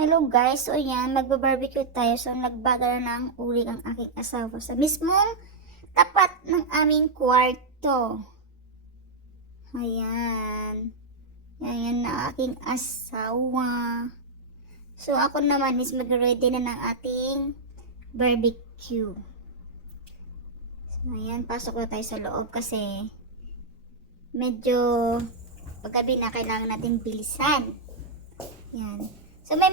Hello guys, so yan, magba-barbecue tayo. So nagbaga na ng uling ang aking asawa sa mismong tapat ng aming kwarto. Ayan. Yan na aking asawa. So ako naman is mag-ready na ng ating barbecue. So ayan, pasok na tayo sa loob kasi medyo paggabi na kailangan natin bilisan. Yan. So may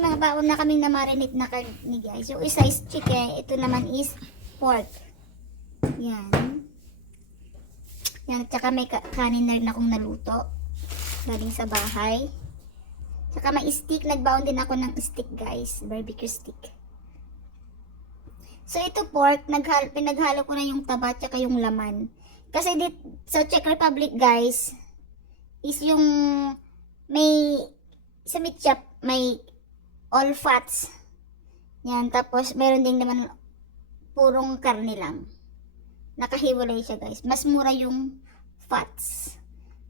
mga baon na kaming na-marinate na karni guys. Yung isa is chicken, ito naman is pork. Yan. Yan, tsaka may kanin na rin akong naluto. Galing sa bahay. Tsaka may stick, nagbaon din ako ng stick guys. Barbecue stick. So ito pork, pinaghalo ko na yung taba tsaka yung laman. Kasi sa Czech Republic guys, is yung may sa meat shop may all fats. Yan, tapos meron din naman purong karne lang. Nakahiwalay siya guys. Mas mura yung fats.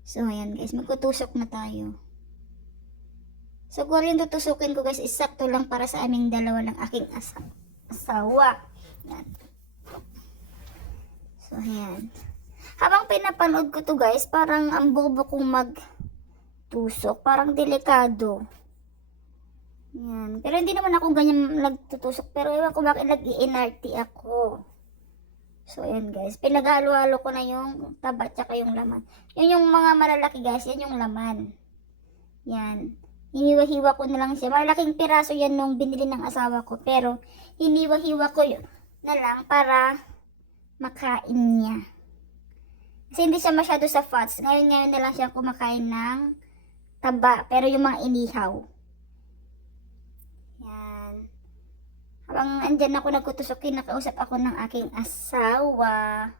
So ayan guys, magtutusok na tayo. So kung rin tutusukin ko guys, isakto lang para sa aming dalawa ng aking asawa. Yan. So ayan. Habang pinapanood ko to guys, parang ang bobo kong magtusok. Parang delikado. Yan. Pero hindi naman ako ganyan nagtutusok. Pero ewan ko bakit nag-i-NRT ako. So, ayan guys. Pinaghalo-halo ko na yung taba tsaka yung laman. Yun yung mga malalaki guys. Yan yung laman. Yan. Hiniwa-hiwa ko na lang siya. Malaking piraso yan nung binili ng asawa ko. Pero, hiniwa-hiwa ko yun na lang para makain niya. Kasi hindi siya masyado sa fats. Ngayon na lang siya kumakain ng taba. Pero yung mga inihaw. Habang andyan ako nagkutusokin, nakausap ako ng aking asawa.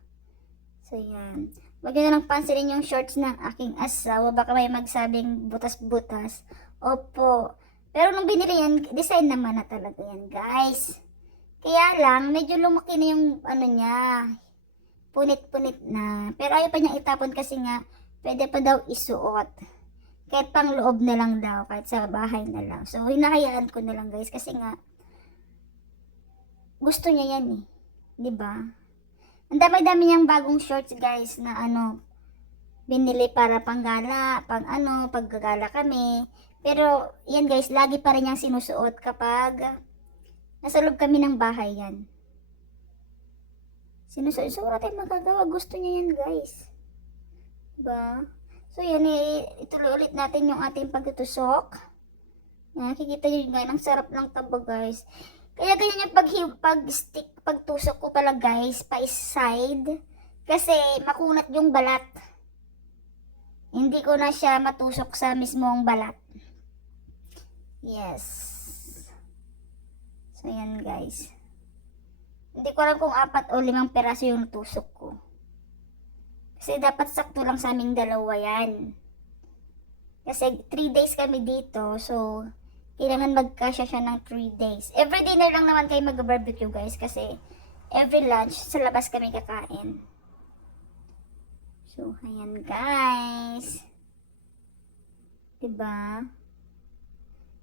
So, yan. Wag nyo na lang pansinin yung shorts ng aking asawa. Baka may magsabing butas-butas. Opo. Pero nung binili yan, design naman na talaga yan, guys. Kaya lang, medyo lumaki na yung ano niya. Punit-punit na. Pero ayaw pa niyang itapon kasi nga, pwede pa daw isuot. Kahit pang loob na lang daw, kahit sa bahay na lang. So, hinahayaan ko na lang, guys. Kasi nga, gusto niya yan eh. 'Di ba? Ang dami-dami niyang bagong shorts guys na binili para panggala, paggagala kami. Pero yan guys, lagi pa rin niyang sinusuot kapag nasa loob kami ng bahay yan. Sinusuot, so wala tayong magagawa. Gusto niya yan guys. 'Di ba? So yan ituloy ulit natin yung ating pagtutusok. Yan, kikita niyo guys, ang sarap ng taba guys. Kaya ganyan yung pagtusok ko pala guys, pa-side. Kasi makunat yung balat. Hindi ko na siya matusok sa mismong balat. Yes. So yan guys. Hindi ko alam kung 4 o 5 peraso yung tusok ko. Kasi dapat sakto lang sa aming dalawa yan. Kasi 3 days kami dito, so kailangan magkasya siya ng 3 days. Every dinner lang naman kayo mag-barbecue guys. Kasi every lunch sa labas kami kakain. So, ayan guys. Diba?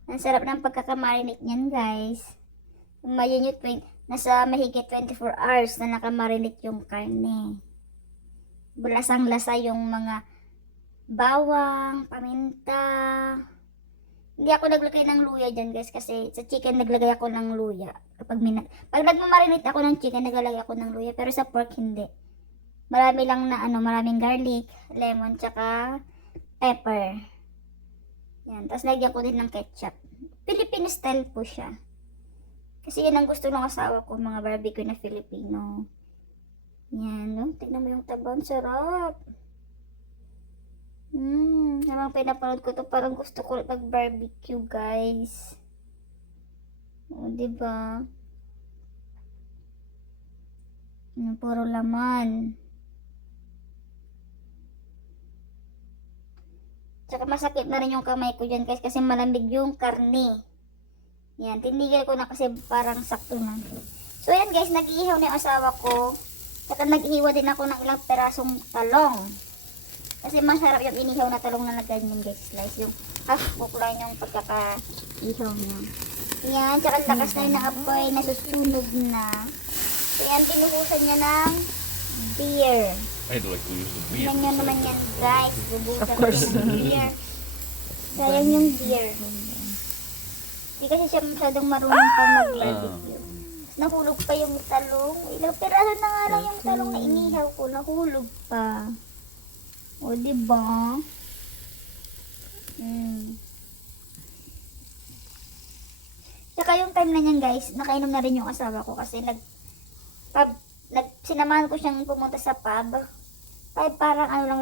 Ang sarap ng pagkakamarinate niyan guys. Nasa mahigit 24 hours na nakamarinate yung karne. Lasang-lasa yung mga bawang, paminta. Hindi ako naglagay ng luya dyan guys kasi sa chicken naglagay ako ng luya. Pag nagmamarinate ako ng chicken, naglalagay ako ng luya. Pero sa pork hindi. Marami lang na maraming garlic, lemon, tsaka pepper. Yan. Tapos lagyan ko din ng ketchup. Philippine style po siya. Kasi yan ang gusto ng asawa ko, mga barbecue na Filipino. Yan, no? Tignan mo yung taba, sarap. Habang pinapanood ko to, parang gusto ko mag-barbecue, guys. O, diba? Puro laman. Tsaka masakit na rin yung kamay ko dyan, guys, kasi malamig yung karne. Yan, tinigil ko na kasi parang sakto na. So, yan, guys, nag-iihaw na yung asawa ko. Tsaka nag-ihiwa din ako ng ilang perasong talong. Kasi masarap yung inihaw na talong na ganyan guys. Slice yung half cook lang yung pagkaka-ihaw niya. Yan, tsaka ang lakas na yun ng apoy, nasusunog na. So yan, tinuhusan niya ng beer. I'd like to use the beer. Tingnan nyo naman yan guys, bubusan Of course. ng beer. Sayang yung beer. Hindi kasi siya masyadong marunong pang mag-barbecue. Nahulog pa yung talong. Ilang piraso na nga lang yung talong na inihaw ko. Nahulog pa. O, diba? Tsaka yung time na niyan guys, nakainom na rin yung asawa ko kasi sinamahan ko siyang pumunta sa pub. Parang ano lang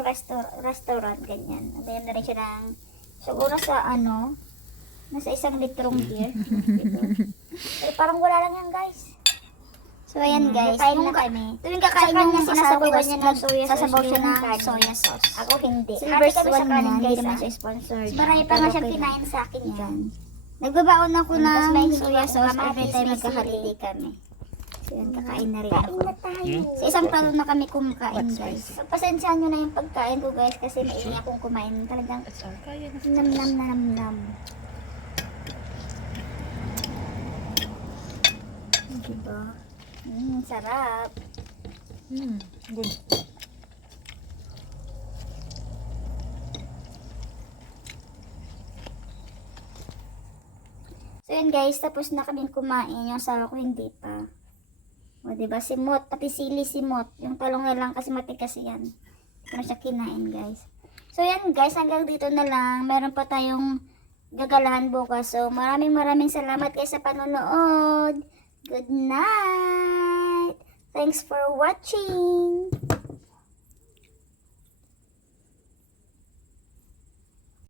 restaurant, ganyan. Nagayam na rin siya ng, siguro sa nasa 1 litrong beer. Parang wala lang yan guys. So ayan guys, Kain na kami. tuwing kakain yung sinasabawan asawa niya niya ng soya sauce, sasabaw siya yung ng kanin. soya sauce. Ako hindi. Silver Hati kami sa Swan kanin yan, guys. hindi naman ah. siya sponsor. Marami pa nga siyang kinain sa akin dyan. Nagbabaon ako ng Tapos may soya sauce kamatis, every time may magka-holiday kami. So yan, kakain na rin ako. Kain na tayo. Sa isang talon na kami kumakain What's guys. spicy? So, pasensyahan nyo na yung pagkain ko guys kasi maingay akong kumain. Talagang nam nam nam nam. Diba? Sarap. Good. So yun guys, tapos na kaming kumain. Yung asawa ko hindi pa. O diba, si Mot, pati sili si Mot. Yung talong na lang kasi matikas yan. Hindi ko na siya kinain guys. So yan guys, hanggang dito na lang. Meron pa tayong gagalahan bukas. So maraming salamat guys sa panonood. Good night! Thanks for watching!